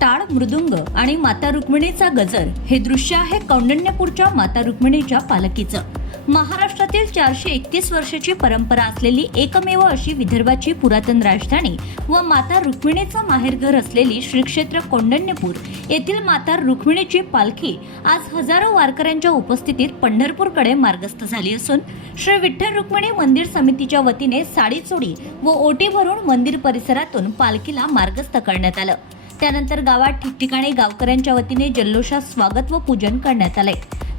टाळ मृदुंग आणि माता रुक्मिणीचा गजर हे दृश्य आहे कौंडण्यपूरच्या माता रुक्मिणीच्या पालखीचं. महाराष्ट्रातील चारशे एकतीस वर्षाची परंपरा असलेली एकमेव अशी विदर्भाची पुरातन राजधानी व माता रुक्मिणीचं माहेरघर असलेली श्री क्षेत्र कौंडण्यपूर येथील माता रुक्मिणीची पालखी आज हजारो वारकऱ्यांच्या उपस्थितीत पंढरपूरकडे मार्गस्थ झाली असून श्री विठ्ठल रुक्मिणी मंदिर समितीच्या वतीने साडी चोडी व ओटी भरून मंदिर परिसरातून पालखीला मार्गस्थ करण्यात आलं. त्यानंतर गावात ठिकठिकाणी गावकऱ्यांच्या वतीने जल्लोषात स्वागत व पूजन करण्यात आले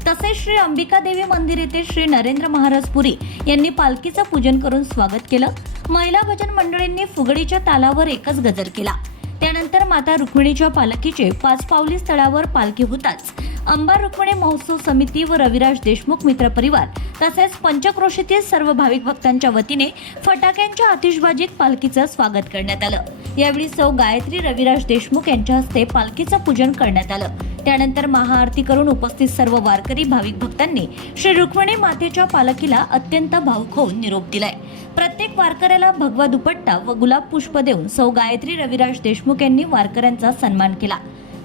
तसेच श्री अंबिका देवी मंदिर येथे श्री नरेंद्र महाराज पुरी यांनी पालखीचं पूजन करून स्वागत केलं. महिला भजन मंडळींनी फुगडीच्या तालावर एकच गजर केला. त्यानंतर माता रुक्मिणीच्या पालखीचे पाच पावली स्थळावर पालखी होताच. अंबा रुक्मिणी महोत्सव समिती व रविराज देशमुख मित्र परिवार तसेच पंचक्रोशीतील सर्व भाविक भक्तांच्या वतीने फटाक्यांच्या आतिषबाजीत पालखीचं स्वागत करण्यात आलं. यावेळी सौ गायत्री रविराज देशमुख यांच्या हस्ते पालखीचं पूजन करण्यात आलं. त्यानंतर महाआरती करून उपस्थित सर्व वारकरी भाविक भक्तांनी श्री रुक्मिणी मातेच्या पालखीला अत्यंत भावुक होऊन निरोप दिलाय. प्रत्येक वारकऱ्याला भगवा दुपट्टा व गुलाब पुष्प देऊन सौ गायत्री रविराज देशमुख यांनी वारकऱ्यांचा सन्मान केला.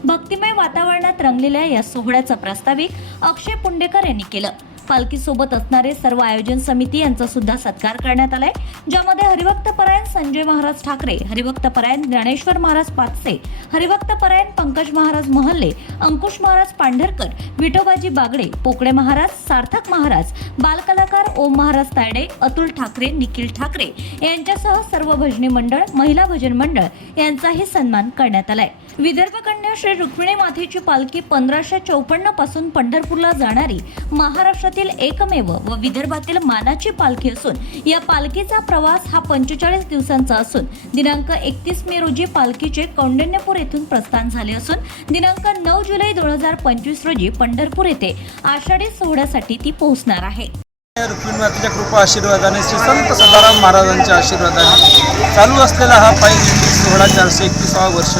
भक्तिमय वातावरणात रंगलेल्या या सोहळ्याचं प्रास्ताविक अक्षय पुंडेकर यांनी केलं. पालखीसोबत असणारे सर्व आयोजन समिती यांचा सुद्धा सत्कार करण्यात आलाय. ज्यामध्ये हरिभक्त परायण संजय महाराज ठाकरे हरिभक्त परायण ज्ञानेश्वर महाराज पाचसे हरिभक्त परायण पंकज महाराज महल्ले अंकुश महाराज पांढरकर विठोबाजी बागडे पोकळे महाराज सार्थक महाराज बालकलाकार ओम महाराज तायडे अतुल ठाकरे निखिल ठाकरे यांच्यासह सर्व भजनी मंडळ महिला भजन मंडळ यांचाही सन्मान करण्यात आलाय. विदर्भ कन्या श्री रुक्मिणी मातेची पालखी पंधराशे चौपन्नपासून पंढरपूरला जाणारी महाराष्ट्रातील एकमेव व विदर्भातील मानाची पालखी असून या पालखीचा प्रवास हा पंचेचाळीस दिवसांचा असून दिनांक एकतीस मे रोजी पालखीचे कौंडण्यपूर येथून प्रस्थान झाले असून दिनांक नऊ जुलै दोन हजार पंचवीस रोजी पंढरपूर येथे आषाढी सोहळ्यासाठी ती पोहोचणार आहे. रुक्मिणी मातेच्या कृपा आशीर्वादाने श्री संत सदाराम महाराजांच्या आशीर्वादाने चालू असलेला हा पायी सोहळा चारशे एकतीसावा वर्ष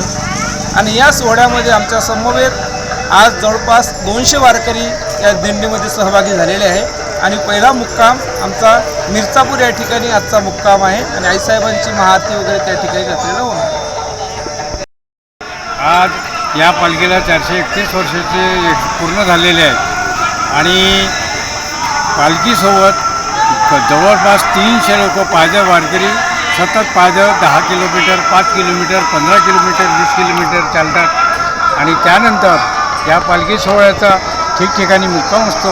आणि या सोहळ्यामध्ये आमच्या समवेत आज जवळपास दोनशे वारकरी या दिंडीमध्ये सहभागी झालेले आहे. आणि पहिला मुक्काम आमचा मिरचापूर या ठिकाणी आजचा मुक्काम आहे. आणि आईसाहेबांची महाआरती वगैरे त्या ठिकाणी घातलेला होणार आज या पालखीला चारशे एकतीस वर्षाचे पूर्ण झालेले आहेत आणि पालखीसोबत जवळपास तीनशे लोक पायदळ वारकरी सतत पायदळ दहा किलोमीटर पाच किलोमीटर पंधरा किलोमीटर वीस किलोमीटर चालतात. आणि त्यानंतर या पालखी सोहळ्याचा ठिकठिकाणी मुक्काम असतो.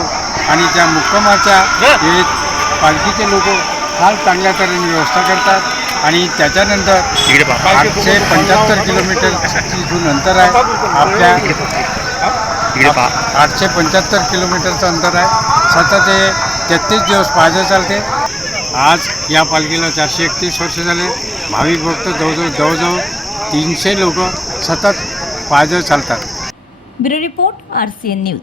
आणि त्या मुक्कामाच्या हे पालखीचे लोक फार चांगल्या तऱ्हेने व्यवस्था करतात. आणि त्याच्यानंतर आठशे पंच्याहत्तर किलोमीटर इथून अंतर आहे. आपल्या आठशे पंच्याहत्तर किलोमीटरचं अंतर आहे. सतत हे तेहतीस दिवस पायदळ चालते. आज या पालखीला चारशे एकतीस वर्ष झाले. भाविक भक्त जवळजवळ जवळजवळ तीनशे लोक सतत पायदळ चालतात. Bureau report R C N news.